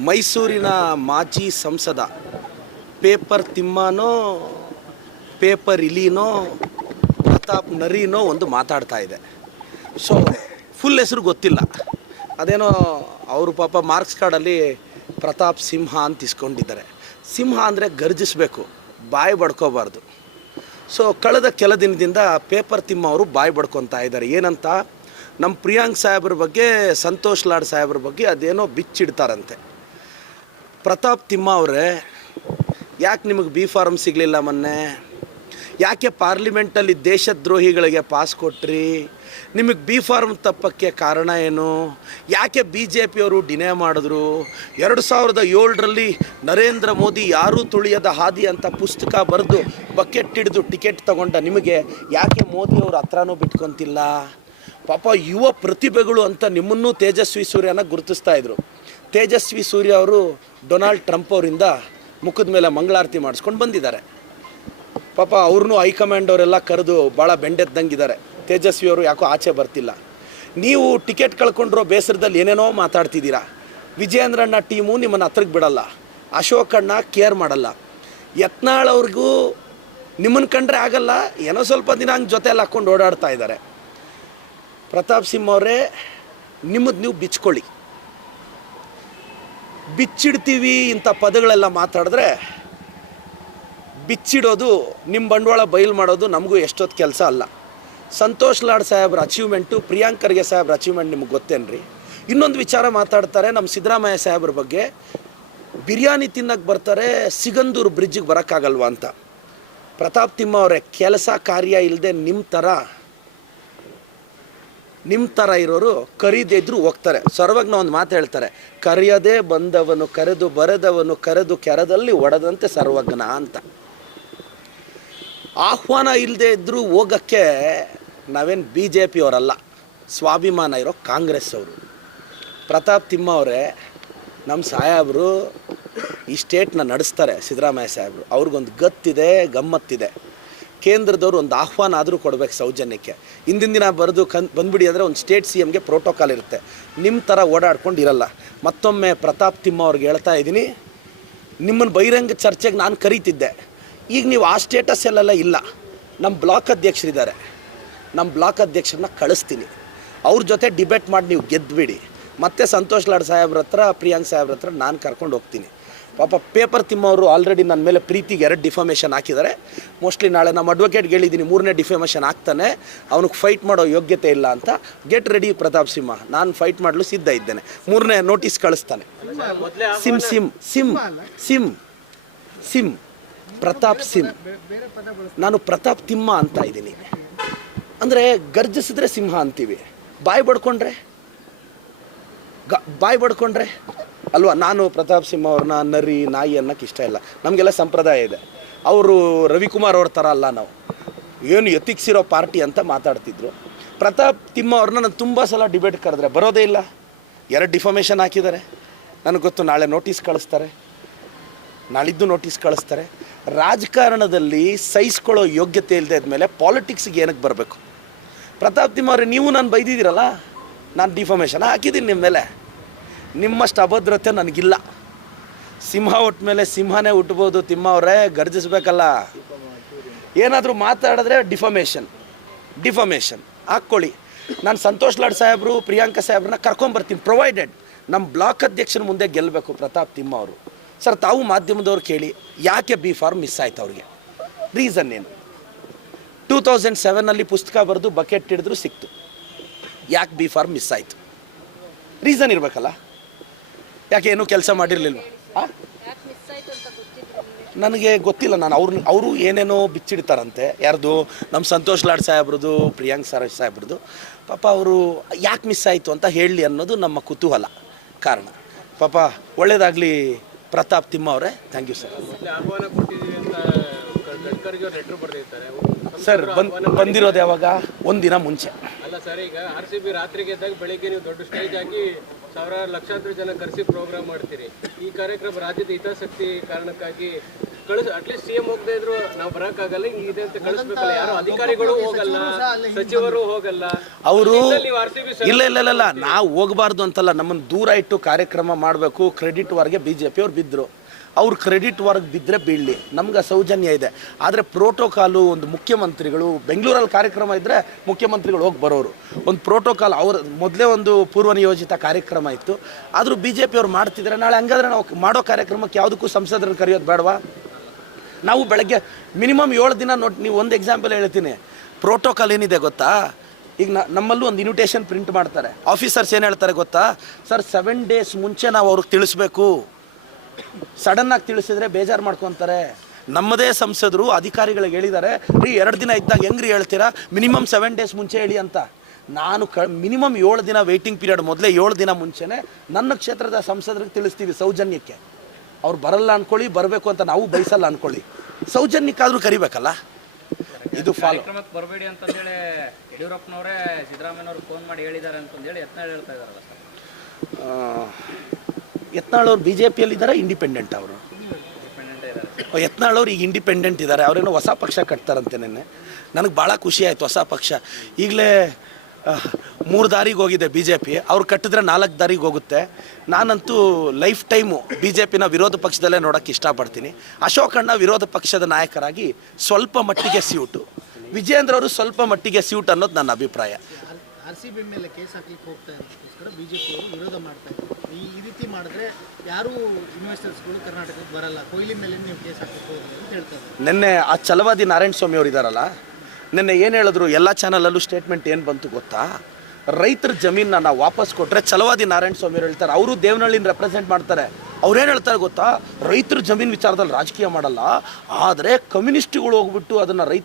ಮೈಸೂರಿನ ಮಾಜಿ ಸಂಸದ, ಪೇಪರ್ ತಿಮ್ಮನೋ, ಪೇಪರ್ ಇಲಿನೋ, ಪ್ರತಾಪ್ ನರಿನೋ ಒಂದು ಮಾತಾಡ್ತಾ ಇದೆ. ಸೊ ಫುಲ್ ಹೆಸರು ಗೊತ್ತಿಲ್ಲ. ಅದೇನೋ ಅವರು ಪಾಪ ಮಾರ್ಕ್ಸ್ ಕಾರ್ಡಲ್ಲಿ ಪ್ರತಾಪ್ ಸಿಂಹ ಅಂತ ಇಸ್ಕೊಂಡಿದ್ದಾರೆ. ಸಿಂಹ ಅಂದರೆ ಗರ್ಜಿಸಬೇಕು, ಬಾಯಿ ಬಡ್ಕೋಬಾರ್ದು. ಸೊ ಕಳೆದ ಕೆಲ ದಿನದಿಂದ ಪೇಪರ್ ತಿಮ್ಮ ಅವರು ಬಾಯಿ ಬಡ್ಕೊತಾ ಇದ್ದಾರೆ. ಏನಂತ? ನಮ್ಮ ಪ್ರಿಯಾಂಕ್ ಸಾಹೇಬ್ರ ಬಗ್ಗೆ, ಸಂತೋಷ್ ಲಾಡ್ ಸಾಹೇಬ್ರ ಬಗ್ಗೆ ಅದೇನೋ ಬಿಚ್ಚಿಡ್ತಾರಂತೆ. ಪ್ರತಾಪ್ ತಿಮ್ಮ ಅವರೇ, ಯಾಕೆ ನಿಮಗೆ ಬಿ ಫಾರ್ಮ್ ಸಿಗಲಿಲ್ಲ ಮೊನ್ನೆ? ಯಾಕೆ ಪಾರ್ಲಿಮೆಂಟಲ್ಲಿ ದೇಶದ್ರೋಹಿಗಳಿಗೆ ಪಾಸ್ ಕೊಟ್ರಿ? ನಿಮಗೆ ಬಿ ಫಾರ್ಮ್ ತಪ್ಪಕ್ಕೆ ಕಾರಣ ಏನು? ಯಾಕೆ ಬಿ ಜೆ ಪಿಯವರು ಡಿನೇ ಮಾಡಿದ್ರು? ಎರಡು ಸಾವಿರದ ಏಳರಲ್ಲಿ ನರೇಂದ್ರ ಮೋದಿ ಯಾರೂ ತುಳಿಯದ ಹಾದಿ ಅಂತ ಪುಸ್ತಕ ಬರೆದು ಬಕೆಟ್ ಹಿಡಿದು ಟಿಕೆಟ್ ತಗೊಂಡ ನಿಮಗೆ ಯಾಕೆ ಮೋದಿಯವರು ಹತ್ರನೂ ಬಿಟ್ಕೊತಿಲ್ಲ? ಪಾಪ ಯುವ ಪ್ರತಿಭೆಗಳು ಅಂತ ನಿಮ್ಮನ್ನೂ ತೇಜಸ್ವಿ ಸೂರ್ಯನ ಗುರುತಿಸ್ತಾ ಇದ್ರು. ತೇಜಸ್ವಿ ಸೂರ್ಯ ಅವರು ಡೊನಾಲ್ಡ್ ಟ್ರಂಪ್ ಅವರಿಂದ ಮುಖದ ಮೇಲೆ ಮಂಗಳಾರತಿ ಮಾಡಿಸ್ಕೊಂಡು ಬಂದಿದ್ದಾರೆ. ಪಾಪ ಅವ್ರನ್ನೂ ಹೈಕಮಾಂಡ್ ಅವರೆಲ್ಲ ಕರೆದು ಭಾಳ ಬೆಂಡೆದ್ದಂಗಿದ್ದಾರೆ ತೇಜಸ್ವಿ ಅವರು ಯಾಕೋ ಆಚೆ ಬರ್ತಿಲ್ಲ. ನೀವು ಟಿಕೆಟ್ ಕಳ್ಕೊಂಡಿರೋ ಬೇಸರದಲ್ಲಿ ಏನೇನೋ ಮಾತಾಡ್ತಿದ್ದೀರಾ. ವಿಜಯೇಂದ್ರಣ್ಣ ಟೀಮು ನಿಮ್ಮನ್ನು ಹತ್ರಕ್ಕೆ ಬಿಡಲ್ಲ. ಅಶೋಕಣ್ಣ ಕೇರ್ ಮಾಡಲ್ಲ. ಯತ್ನಾಳ್ ಅವ್ರಿಗೂ ನಿಮ್ಮನ್ನು ಕಂಡ್ರೆ ಆಗಲ್ಲ. ಏನೋ ಸ್ವಲ್ಪ ದಿನ ಹಂಗೆ ಜೊತೆಯಲ್ಲಿ ಹಾಕ್ಕೊಂಡು ಓಡಾಡ್ತಾ ಇದ್ದಾರೆ. ಪ್ರತಾಪ್ ಸಿಂಹ ಅವರೇ, ನಿಮ್ಮದು ನೀವು ಬಿಚ್ಕೊಳ್ಳಿ. ಬಿಚ್ಚಿಡ್ತೀವಿ ಇಂಥ ಪದಗಳೆಲ್ಲ ಮಾತಾಡಿದ್ರೆ ಬಿಚ್ಚಿಡೋದು ನಿಮ್ಮ ಬಂಡವಾಳ ಬಯಲು ಮಾಡೋದು ನಮಗೂ ಎಷ್ಟೊತ್ತು ಕೆಲಸ ಅಲ್ಲ. ಸಂತೋಷ್ ಲಾಡ್ ಸಾಹೇಬ್ರ ಅಚೀವ್ಮೆಂಟು ಪ್ರಿಯಾಂಕರ್ಗೆ ಸಾಹೇಬ್ರ ಅಚೀವ್ಮೆಂಟ್ ನಿಮ್ಗೆ ಗೊತ್ತೇನ್ರಿ? ಇನ್ನೊಂದು ವಿಚಾರ ಮಾತಾಡ್ತಾರೆ ನಮ್ಮ ಸಿದ್ದರಾಮಯ್ಯ ಸಾಹೇಬ್ರ ಬಗ್ಗೆ. ಬಿರಿಯಾನಿ ತಿನ್ನಕ್ಕೆ ಬರ್ತಾರೆ, ಸಿಗಂದೂರು ಬ್ರಿಡ್ಜಿಗೆ ಬರೋಕ್ಕಾಗಲ್ವಾ ಅಂತ. ಪ್ರತಾಪ್ ತಿಮ್ಮ ಅವರೇ, ಕೆಲಸ ಕಾರ್ಯ ಇಲ್ಲದೆ ನಿಮ್ಮ ಥರ ನಿಮ್ಮ ಥರ ಇರೋರು ಕರೀದೇ ಇದ್ದರೂ ಹೋಗ್ತಾರೆ. ಸರ್ವಜ್ಞ ಒಂದು ಮಾತು ಹೇಳ್ತಾರೆ, ಕರೆಯದೇ ಬಂದವನು, ಕರೆದು ಬರೆದವನು, ಕರೆದು ಕೆರದಲ್ಲಿ ಒಡೆದಂತೆ ಸರ್ವಜ್ಞ ಅಂತ. ಆಹ್ವಾನ ಇಲ್ಲದೆ ಇದ್ದರೂ ಹೋಗೋಕ್ಕೆ ನಾವೇನು ಬಿ ಜೆ ಪಿಯವರಲ್ಲ ಸ್ವಾಭಿಮಾನ ಇರೋ ಕಾಂಗ್ರೆಸ್ ಅವರು. ಪ್ರತಾಪ್ ತಿಮ್ಮ ಅವರೇ ನಮ್ಮ ಸಾಹೇಬರು ಈ ಸ್ಟೇಟ್ನ ನಡೆಸ್ತಾರೆ ಸಿದ್ದರಾಮಯ್ಯ ಸಾಹೇಬರು. ಅವ್ರಿಗೊಂದು ಗತ್ತಿದೆ, ಗಮ್ಮತ್ತಿದೆ. ಕೇಂದ್ರದವ್ರು ಒಂದು ಆಹ್ವಾನ ಆದರೂ ಕೊಡಬೇಕು ಸೌಜನ್ಯಕ್ಕೆ. ಹಿಂದಿನ ದಿನ ಬರೆದು ಕನ್, ಬಂದ್ಬಿಡಿ ಅಂದರೆ ಒಂದು ಸ್ಟೇಟ್ ಸಿ ಎಮ್ಗೆ ಪ್ರೋಟೋಕಾಲ್ ಇರುತ್ತೆ. ನಿಮ್ಮ ಥರ ಓಡಾಡ್ಕೊಂಡು ಇರಲ್ಲ. ಮತ್ತೊಮ್ಮೆ ಪ್ರತಾಪ್ ತಿಮ್ಮ ಅವ್ರಿಗೆ ಹೇಳ್ತಾ ಇದ್ದೀನಿ ನಿಮ್ಮನ್ನು ಬಹಿರಂಗ ಚರ್ಚೆಗೆ ನಾನು ಕರೀತಿದ್ದೆ. ಈಗ ನೀವು ಆ ಸ್ಟೇಟಸ್ ಸ್ಟೇಟಸ್ಸಲ್ಲೆಲ್ಲ ಇಲ್ಲ. ನಮ್ಮ ಬ್ಲಾಕ್ ಅಧ್ಯಕ್ಷರಿದ್ದಾರೆ. ನಮ್ಮ ಬ್ಲಾಕ್ ಅಧ್ಯಕ್ಷರನ್ನ ಕಳಿಸ್ತೀನಿ. ಅವ್ರ ಜೊತೆ ಡಿಬೇಟ್ ಮಾಡಿ ನೀವು ಗೆದ್ದುಬಿಡಿ ಮತ್ತೆ ಸಂತೋಷ್ ಲಾಡ್ ಸಾಹೇಬ್ರ ಹತ್ರ, ಪ್ರಿಯಾಂಕ್ ಸಾಹೇಬ್ರ ಹತ್ರ ನಾನು ಕರ್ಕೊಂಡು ಹೋಗ್ತೀನಿ. ಪಾಪ ಪೇಪರ್ ತಿಮ್ಮ ಅವರು ಆಲ್ರೆಡಿ ನನ್ನ ಮೇಲೆ ಪ್ರೀತಿಗೆ ಎರಡು ಡಿಫಾಮೇಷನ್ ಹಾಕಿದ್ದಾರೆ. ಮೋಸ್ಟ್ಲಿ ನಾಳೆ ನಮ್ಮ ಅಡ್ವೊಕೇಟ್ಗೆ ಹೇಳಿದ್ದೀನಿ, ಮೂರನೇ ಡಿಫಾಮೇಷನ್ ಆಗ್ತಾನೆ. ಅವನಿಗೆ ಫೈಟ್ ಮಾಡೋ ಯೋಗ್ಯತೆ ಇಲ್ಲ ಅಂತ. Get ready Pratap Simha. ನಾನು ಫೈಟ್ ಮಾಡಲು ಸಿದ್ಧ ಇದ್ದೇನೆ. ಮೂರನೇ ನೋಟಿಸ್ ಕಳಿಸ್ತಾನೆ. Sim sim sim sim sim, Pratap sim ನಾನು ಪ್ರತಾಪ್ ತಿಮ್ಮ ಅಂತ ಇದ್ದೀನಿ. ಅಂದರೆ ಗರ್ಜಿಸಿದ್ರೆ ಸಿಂಹ ಅಂತೀವಿ. ಬಾಯಿ ಬಡ್ಕೊಂಡ್ರೆ? ಗ, ಬಾಯಿ ಬಡ್ಕೊಂಡ್ರೆ? ಅಲ್ವಾ, ನಾನು ಪ್ರತಾಪ್ ಸಿಂಹ ಅವ್ರನ್ನ, ನರಿ, ನಾಯಿ ಅನ್ನೋಕ್ಕೆ ಇಷ್ಟ ಇಲ್ಲ. ನಮಗೆಲ್ಲ ಸಂಪ್ರದಾಯ ಇದೆ. ಅವರು ರವಿಕುಮಾರ್ ಅವ್ರ ಥರ ಅಲ್ಲ ನಾವು. ಏನು ಎತ್ತಿಕ್ಸಿರೋ ಪಾರ್ಟಿ ಅಂತ ಮಾತಾಡ್ತಿದ್ರು. ಪ್ರತಾಪ್ ತಿಮ್ಮ ಅವ್ರನ್ನ ನಾನು ತುಂಬ ಸಲ ಡಿಬೇಟ್ ಕರೆದ್ರೆ ಬರೋದೇ ಇಲ್ಲ. ಎರಡು ಡಿಫಾಮೇಷನ್ ಹಾಕಿದ್ದಾರೆ. ನನಗೆ ಗೊತ್ತು, ನಾಳೆ ನೋಟಿಸ್ ಕಳಿಸ್ತಾರೆ. ನಾಳಿದ್ದು ನೋಟಿಸ್ ಕಳಿಸ್ತಾರೆ. ರಾಜಕಾರಣದಲ್ಲಿ ಸಹಿಸ್ಕೊಳ್ಳೋ ಯೋಗ್ಯತೆ ಇಲ್ಲದೆ ಆದಮೇಲೆ ಪಾಲಿಟಿಕ್ಸ್ಗೆ ಏನಕ್ಕೆ ಬರಬೇಕು? ಪ್ರತಾಪ್ ತಿಮ್ಮ ಅವ್ರೆ, ನೀವು ನಾನು ಬೈದಿದ್ದೀರಲ್ಲ? ನಾನು ಡಿಫಾಮೇಷನ್ ಹಾಕಿದ್ದೀನಿ ನಿಮ್ಮ ಮೇಲೆ. ನಿಮ್ಮಷ್ಟು ಅಭದ್ರತೆ ನನಗಿಲ್ಲ. ಸಿಂಹ ಹುಟ್ಟ ಮೇಲೆ ಸಿಂಹನೇ ತಿಮ್ಮ ಅವರೇ, ಗರ್ಜಿಸ್ಬೇಕಲ್ಲ. ಏನಾದರೂ ಮಾತಾಡಿದ್ರೆ ಡಿಫಮೇಷನ್ ಡಿಫಮೇಷನ್. ಹಾಕ್ಕೊಳ್ಳಿ. ನಾನು ಸಂತೋಷ್ ಲಾಡ್ ಸಾಹೇಬರು, ಪ್ರಿಯಾಂಕಾ ಸಾಹೇಬ್ರನ್ನ ಕರ್ಕೊಂಬರ್ತೀನಿ. ಪ್ರೊವೈಡೆಡ್ ನಮ್ಮ ಬ್ಲಾಕ್ ಅಧ್ಯಕ್ಷನ ಮುಂದೆ ಗೆಲ್ಲಬೇಕು ಪ್ರತಾಪ್ ತಿಮ್ಮ ಅವರು. ಸರ್, ತಾವು ಮಾಧ್ಯಮದವ್ರು ಕೇಳಿ, ಯಾಕೆ ಬಿ ಫಾರ್ಮ್ ಮಿಸ್ ಆಯ್ತು ಅವ್ರಿಗೆ? ರೀಸನ್ ಏನು? ಟೂ ತೌಸಂಡ್ ಸೆವೆನಲ್ಲಿ ಪುಸ್ತಕ ಬರೆದು ಬಕೆಟ್ ಹಿಡಿದ್ರು ಸಿಕ್ತು. ಯಾಕೆ ಬಿ ಫಾರ್ಮ್ ಮಿಸ್ ಆಯಿತು? ರೀಸನ್ ಇರಬೇಕಲ್ಲ? ಯಾಕೆ ಏನೂ ಕೆಲಸ ಮಾಡಿರಲಿಲ್ಲ ನನಗೆ ಗೊತ್ತಿಲ್ಲ ನಾನು ಅವ್ರನ್ನ ಅವರು ಏನೇನೋ ಬಿಚ್ಚಿಡ್ತಾರಂತೆ. ಯಾರ್ದು? ನಮ್ಮ ಸಂತೋಷ್ ಲಾಡ್ ಸಾಹೇಬ್ರದ್ದು ಪ್ರಿಯಾಂಕ್ ಸರ ಸಾಹೇಬ್ರದ್ದು ಪಾಪ ಅವರು ಯಾಕೆ ಮಿಸ್ ಆಯಿತು ಅಂತ ಹೇಳಲಿ ಅನ್ನೋದು ನಮ್ಮ ಕುತೂಹಲ ಕಾರಣ. ಪಾಪ ಒಳ್ಳೇದಾಗಲಿ ಪ್ರತಾಪ್ ತಿಮ್ಮ ಅವರೇ. ಥ್ಯಾಂಕ್ ಯು ಸರ್ ಸರ್ ಬಂದ್ ಬಂದಿರೋದು ಯಾವಾಗ? ಒಂದಿನ ಮುಂಚೆ. ಅಲ್ಲ ಸರ್ ಈಗ ಆರ್ ಸಿ ಬಿ ರಾತ್ರಿ ಗೆದ್ದಾಗ ಬೆಳಿಗ್ಗೆ ನೀವು ದೊಡ್ಡ ಸ್ಟೇಜ್ ಹಾಕಿ ಸಾವಿರಾರು ಲಕ್ಷಾಂತರ ಜನ ಕರೆಸಿ ಪ್ರೋಗ್ರಾಮ್ ಮಾಡ್ತೀರಿ. ಈ ಕಾರ್ಯಕ್ರಮ ರಾಜ್ಯದ ಹಿತಾಸಕ್ತಿ ಕಾರಣಕ್ಕಾಗಿ ಕಳಿಸ್ ಅಟ್ಲೀಸ್ಟ್ ಸಿಎಂ ಹೋಗದೆ ಇದ್ರು ನಾವು ಬರಕ್ಕಾಗಲ್ಲ ಆಗಲ್ಲ ಇದೆ ಅಂತ ಕಳಿಸ್ಬೇಕಲ್ಲ. ಯಾರು ಅಧಿಕಾರಿಗಳು ಹೋಗಲ್ಲ ಸಚಿವರು ಹೋಗಲ್ಲ. ಅವರು ಇಲ್ಲ ಇಲ್ಲ ಇಲ್ಲ ನಾವು ಹೋಗಬಾರ್ದು ಅಂತಲ್ಲ ನಮ್ಮನ್ನು ದೂರ ಇಟ್ಟು ಕಾರ್ಯಕ್ರಮ ಮಾಡಬೇಕು. ಕ್ರೆಡಿಟ್ ವಾರ್ಗೆ ಬಿಜೆಪಿ ಜೆ ಬಿದ್ರು. ಬಿದ್ದರು ಅವ್ರು ಕ್ರೆಡಿಟ್ ವರ್ಗ್ ಬಿದ್ದರೆ ಬೀಳಲಿ. ನಮ್ಗೆ ಸೌಜನ್ಯ ಇದೆ. ಆದರೆ ಪ್ರೋಟೋಕಾಲು ಒಂದು ಮುಖ್ಯಮಂತ್ರಿಗಳು, ಬೆಂಗಳೂರಲ್ಲಿ ಕಾರ್ಯಕ್ರಮ ಇದ್ದರೆ ಮುಖ್ಯಮಂತ್ರಿಗಳು ಹೋಗಿ ಬರೋರು. ಒಂದು ಪ್ರೋಟೋಕಾಲ್ ಅವ್ರ, ಮೊದಲೇ ಒಂದು ಪೂರ್ವ ನಿಯೋಜಿತ ಕಾರ್ಯಕ್ರಮ ಇತ್ತು. ಆದರೂ ಬಿ ಜೆ ಪಿಯವ್ರು ಮಾಡ್ತಿದ್ದಾರೆ ನಾಳೆ ಹಂಗಾದ್ರೆ ನಾವು ಮಾಡೋ ಕಾರ್ಯಕ್ರಮಕ್ಕೆ ಯಾವುದಕ್ಕೂ ಸಂಸದರನ್ನು ಕರೆಯೋದು ಬೇಡವಾ? ನಾವು ಬೆಳಗ್ಗೆ ಮಿನಿಮಮ್ ಏಳು ದಿನ ನೋಡಿ ನೀವು ಒಂದು ಎಕ್ಸಾಂಪಲ್ ಹೇಳ್ತೀನಿ. ಪ್ರೋಟೋಕಾಲ್ ಏನಿದೆ ಗೊತ್ತಾ? ಈಗ ನಮ್ಮಲ್ಲೂ ಒಂದು ಇನ್ವಿಟೇಷನ್ ಪ್ರಿಂಟ್ ಮಾಡ್ತಾರೆ. ಆಫೀಸರ್ಸ್ ಏನು ಹೇಳ್ತಾರೆ ಗೊತ್ತಾ? ಸರ್ ಸೆವೆನ್ ಡೇಸ್ ಮುಂಚೆ ನಾವು ಅವ್ರಿಗೆ ತಿಳಿಸ್ಬೇಕು. ಸಡನ್ನಾಗಿ ತಿಳಿಸಿದ್ರೆ ಬೇಜಾರು ಮಾಡ್ಕೊತಾರೆ. ನಮ್ಮದೇ ಸಂಸದರು ಅಧಿಕಾರಿಗಳಿಗೆ ಹೇಳಿದ್ದಾರೆ ರೀ ಎರಡು ದಿನ ಇದ್ದಾಗ ಹೆಂಗ್ರಿ ಹೇಳ್ತೀರಾ? ಮಿನಿಮಮ್ ಸೆವೆನ್ ಡೇಸ್ ಮುಂಚೆ ಹೇಳಿ ಅಂತ. ನಾನು ಕ ಮಿನಿಮಮ್ ಏಳು ದಿನ ವೆಯ್ಟಿಂಗ್ ಪೀರಿಯಡ್ ಮೊದಲೇ ಏಳು ದಿನ ಮುಂಚೆನೇ ನನ್ನ ಕ್ಷೇತ್ರದ ಸಂಸದರಿಗೆ ತಿಳಿಸ್ತೀವಿ ಸೌಜನ್ಯಕ್ಕೆ. ಅವ್ರು ಬರಲ್ಲ ಅನ್ಕೊಳ್ಳಿ ಬರಬೇಕು ಅಂತ ನಾವು ಬಯಸಲ್ಲ ಅನ್ಕೊಳ್ಳಿ. ಸೌಜನ್ಯಕ್ಕಾದರೂ ಕರಿಬೇಕಲ್ಲ? ಇದು ಫಾಲೋ ಬರಬೇಡಿ ಅಂತಂದೇಳಿ ಯಡಿಯೂರಪ್ಪನವರೇ ಸಿದ್ದರಾಮಯ್ಯವ್ರಿಗೆ ಫೋನ್ ಮಾಡಿ ಹೇಳಿದ್ದಾರೆ ಅಂತಂದೇಳಿ ಯತ್ನಾಳ್ ಹೇಳ್ತಾ ಇದ್ದಾರಲ್ಲ ಸರ್. ಯತ್ನಾಳ್ ಅವರು ಬಿ ಜೆ ಪಿಯಲ್ಲಿದ್ದಾರೆ ಇಂಡಿಪೆಂಡೆಂಟ್ ಅವರು. ಯತ್ನಾಳ್ ಅವ್ರು ಈಗ ಇಂಡಿಪೆಂಡೆಂಟ್ ಇದ್ದಾರೆ. ಅವರೇನೋ ಹೊಸ ಪಕ್ಷ ಕಟ್ತಾರಂತೆ ನೆನ್ನೆ. ನನಗೆ ಭಾಳ ಖುಷಿ ಆಯಿತು ಹೊಸ ಪಕ್ಷ. ಈಗಲೇ ಮೂರು ದಾರಿಗೆ ಹೋಗಿದೆ ಬಿ ಜೆ ಪಿ ಅವ್ರು ಕಟ್ಟಿದ್ರೆ ನಾಲ್ಕು ದಾರಿಗೆ ಹೋಗುತ್ತೆ. ನಾನಂತೂ ಲೈಫ್ ಟೈಮು ಬಿ ಜೆ ಪಿನ ವಿರೋಧ ಪಕ್ಷದಲ್ಲೇ ನೋಡೋಕ್ಕೆ ಇಷ್ಟಪಡ್ತೀನಿ. ಅಶೋಕಣ್ಣ ವಿರೋಧ ಪಕ್ಷದ ನಾಯಕರಾಗಿ ಸ್ವಲ್ಪ ಮಟ್ಟಿಗೆ ಸ್ಯೂಟು ವಿಜೇಂದ್ರ ಅವರು ಸ್ವಲ್ಪ ಮಟ್ಟಿಗೆ ಸ್ಯೂಟ್ ಅನ್ನೋದು ನನ್ನ ಅಭಿಪ್ರಾಯ. ಆರ್ ಸಿ ಮೇಲೆ ಕೇಸ್ ಹಾಕ್ಲಿಕ್ಕೆ ಹೋಗ್ತಾ ಇರೋದಕ್ಕೋಸ್ಕರ ಬಿ ಜೆ ಪಿಯವರು ವಿರೋಧ ಮಾಡ್ತಾ ಇದ್ದಾರೆ ಈ ರೀತಿ ಮಾಡಿದ್ರೆ ಯಾರೂ ಇನ್ವೆಸ್ಟರ್ಸ್ಗಳು ಕರ್ನಾಟಕಕ್ಕೆ ಬರಲ್ಲ. ಕೊಹ್ಲಿ ಮೇಲೆ ನೀವು ಕೇಸ್ ಹಾಕ್ಲಿಕ್ಕೆ ಹೋಗ್ರಿ ಅಂತ ಹೇಳ್ತಾರೆ ನಿನ್ನೆ ಆ ಚಲವಾದಿ ನಾರಾಯಣ ಸ್ವಾಮಿ ಅವರು ಇದ್ದಾರಲ್ಲ ನಿನ್ನೆ ಏನು ಹೇಳಿದ್ರು ಎಲ್ಲ ಚಾನಲಲ್ಲೂ ಸ್ಟೇಟ್ಮೆಂಟ್ ಏನು ಬಂತು ಗೊತ್ತಾ? ರೈತರ ಜಮೀನನ್ನ ನಾವು ವಾಪಸ್ ಕೊಟ್ಟರೆ ಛಲವಾದಿ ನಾರಾಯಣ ಸ್ವಾಮಿ ಅವರು ಹೇಳ್ತಾರೆ, ಅವರು ದೇವನಹಳ್ಳಿನ ರೆಪ್ರೆಸೆಂಟ್ ಮಾಡ್ತಾರೆ. ಅವ್ರೇನು ಹೇಳ್ತಾರೆ ಗೊತ್ತಾ? ರೈತರ ಜಮೀನು ವಿಚಾರದಲ್ಲಿ ರಾಜಕೀಯ ಮಾಡಲ್ಲ, ಆದರೆ ಕಮ್ಯುನಿಸ್ಟ್ಗಳು ಹೋಗ್ಬಿಟ್ಟು ಅದನ್ನು ರೈತರ